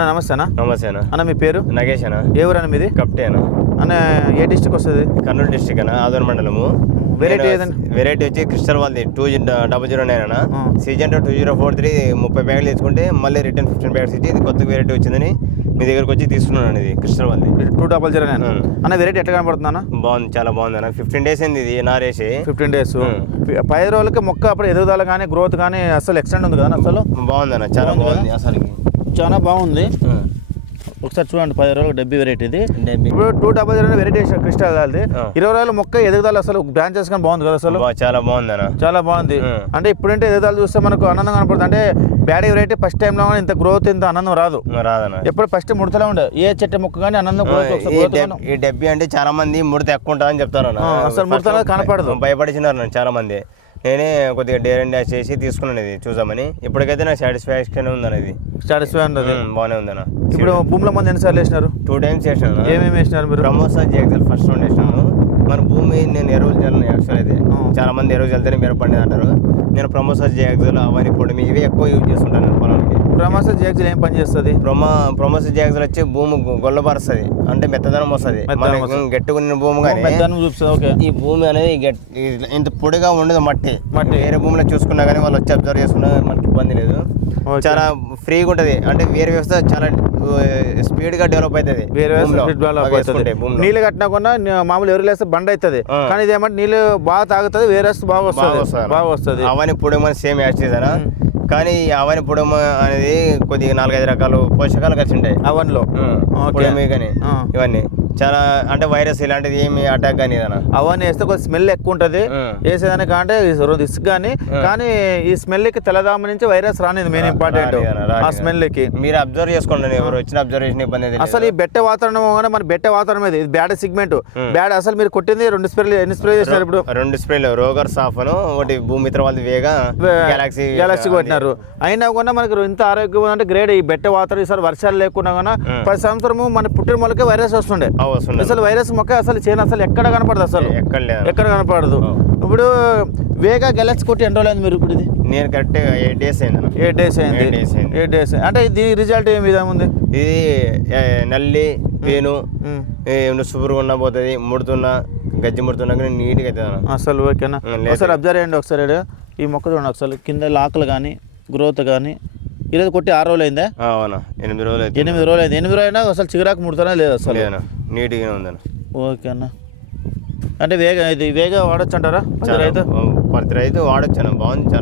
అన్న నమస్తే అన్న. నమస్తే అన్న. అన్న మీ పేరు? నగేష్ అన్న. ఏ ఊరు అన్న మీది? కప్టే అన్న. అన్న ఏ డిస్ట్రిక్ట్ వస్తుంది? కర్నూలు డిస్ట్రిక్ట్ అన్న, ఆదోని మండలము. వెరైటీ ఏదన్నా? వెరైటీ వచ్చి క్రిస్టల్ వాళ్ళది 2009 అన్న. సీజన్ 2043 30 బ్యాగులు తీసుకుంటే మళ్ళీ రిటర్న్ 15 బ్యాగ్స్ ఇచ్చి ఇది కొత్త వెరైటీ వచ్చిందని మీ దగ్గరకు వచ్చి తీసుకున్నాను. ఇది క్రిస్టల్ వాళ్ళది 2009 అన్న. వెరైటీ ఎట్లా కనపడుతుంది అన్న? బాగుంది, చాలా బాగుంది అన్న. 15 days అయింది ఇది నారేసి. 15 days. 10 రోజులకి మొక్క అప్పుడు ఎదుగుదల కానీ గ్రోత్ కానీ అసలు ఎక్స్టెండ్ ఉంది కదా అసలు? బాగుంది అన్న, చాలా బాగుంది అసలు, చాలా బాగుంది. ఒకసారి చూడండి, 10 రోజులకు డబ్బీ వెరైటీ ఇది. ఇప్పుడు 2009 వెరైటీ క్రిస్టల్ అది 20 రోజుల మొక్క ఎదుగుదల అసలు బ్రాంచెస్ కానీ బాగుంది కదా అసలు? చాలా బాగుంది అన్న, చాలా బాగుంది. అంటే ఇప్పుడంటే ఎదుగుదల చూస్తే మనకు ఆనందం కనపడుతుంది. అంటే బ్యాడ్ వెరైటీ ఫస్ట్ టైంలో ఇంత గ్రోత్ ఇంత ఆనందం రాదన్న. ఎప్పుడు ఫస్ట్ ముడతలే ఉండే ఏ చెట్టు మొక్క కానీ ఆనందం. ఈ డబ్బీ అంటే చాలా మంది ముడత ఎక్కువ ఉంటుందని చెప్తారు అన్న. అసలు ముడత కనపడదు, భయపడిచినారు చాలా మంది. నేనే కొద్దిగా డేర్ అండ్ డాష్ చేసి తీసుకున్నాను ఇది చూసామని. ఇప్పటికైతే నాకు సాటిస్ఫాక్షన్ ఉందన్న. ఇది సాటిస్ఫై ఉంది, బాగానే ఉందన్న. ఇప్పుడు భూమిలో మంది ఎన్నిసార్లు వేసినారు? 2 times వేసినాను. ఏమేమి వేసినారు మీరు? ప్రమోసా జియాక్సల్ ఫస్ట్ రౌండ్ వేసినాను. మన భూమి నేను ఎరువులు చల్లను. యాక్చువల్ అయితే చాలా మంది ఎరువులు చల్లితేనే మిరపండి అంటారు. నేను ప్రమోసా జియాక్సల్ అవని పొడిమి ఇవి ఎక్కువ యూజ్ చేస్తుంటాను నేను పొలానికి. ప్రమోసా జియాక్సల్ ఏం పని చేస్తుంది? ప్రమోసా జియాక్సల్ వచ్చి భూమి గొల్లపరుస్తుంది, అంటే మెత్తదనం వస్తుంది. గట్టుకున్న భూమి కానీ ఈ భూమి అనేది ఇంత పొడిగా ఉండదు. మట్టి వేరే భూమిలో చూసుకున్నా కానీ వాళ్ళు వచ్చి అబ్జర్వ్ చేసుకున్నా మనకి ఇబ్బంది లేదు. చాలా ఫ్రీగా ఉంటుంది. అంటే వేరే వ్యవస్థ చాలా స్పీడ్ గా డెవలప్ అవుతుంది. నీళ్ళు కట్టినా కూడా మామూలు ఎవరు లేస్తే బండ్ అవుతుంది, కానీ ఇదేమంటే నీళ్ళు బాగా తాగుతుంది, వేరే బాగా వస్తుంది. అవన్నీ పొడి మన సేమ్ యాడ్ చేశారా, కానీ అవని పొడమ అనేది కొద్దిగా 4-5 రకాల పోషకాలు కలిసి ఉంటాయి అవన్లో. పొడమి కానీ ఇవన్నీ చాలా అంటే వైరస్ ఇలాంటిది ఏమి అటాక్ కానీ అవన్నీ వేస్తే కొద్దిగా స్మెల్ ఎక్కువ ఉంటుంది వేసేదానికి. అంటే రిస్క్ కానీ ఈ స్మెల్ కి తెల్లదామ నుంచి వైరస్ రానిది మెయిన్ ఇంపార్టెంట్. ఆ స్మెల్ కి మీరు అబ్జర్వ్ చేసుకోండి, ఎవరు వచ్చిన అబ్జర్వేషన్ ఇబ్బంది. అసలు ఈ బెట్ట వాతావరణం మన బెట్ట వాతావరణం ఇది బ్యాడ్ సిగ్మెంట్ బ్యాడ్. అసలు మీరు కొట్టింది 2 స్ప్రేలు. ఎన్ని స్ప్రే చేసినారు ఇప్పుడు? 2 స్ప్రేలు. రోగర్ సాఫను ఒకటి భూమిత్ర వాళ్ళది వేగా గెలాక్సీ కొట్టినారు. అయినా కూడా మనకు ఇంత ఆరోగ్యం అంటే గ్రేడ్. ఈ బెట్ట వాతావరణం ఈసారి వర్షాలు లేకుండా కూడా 10 సంవత్సరము మన పుట్టిన మొలకే వైరస్ వస్తుండే. అసలు వైరస్ మొక్క అసలు చేను అసలు ఎక్కడ కనపడదు, అసలు ఎక్కడ కనపడదు. ఇప్పుడు వేగా గెలాక్సీ కొట్టి ఎన్ని రోజులు అయింది మీరు ఇప్పుడు? ఇది నేను కరెక్ట్ 8 days అయింది. 8 days అయింది. 8 days అంటే దీని రిజల్ట్ ఏం విధంగా ఉంది? ఇది నల్లి పేను శుభ్రంగా ఉన్న పోతుంది, ముడుతున్నా గజ్జి ముడుతున్నా కానీ నీట్గా అవుతుంది అసలు. ఓకేనా? ఒకసారి అబ్జర్వ్ చేయండి ఒకసారి. ఈ మొక్క చూడండి ఒకసారి, కింద లాకులు కానీ గ్రోత్ కానీ. ఈరోజు కొట్టి 6 రోజులు అయిందా? అవునా, 8 రోజులు అయింది. 8 రోజులు అయింది. 8 రోజులు అయినా అసలు చిగురాకు ముడుతున్నా లేదు అసలు, నీట్గా ఉందన్న. ఓకే అన్న. అంటే ఇది వేగా వాడచ్చు అంటారా? ప్రతి రైతు వాడచ్చు అన్న, బాగుంది చాలా.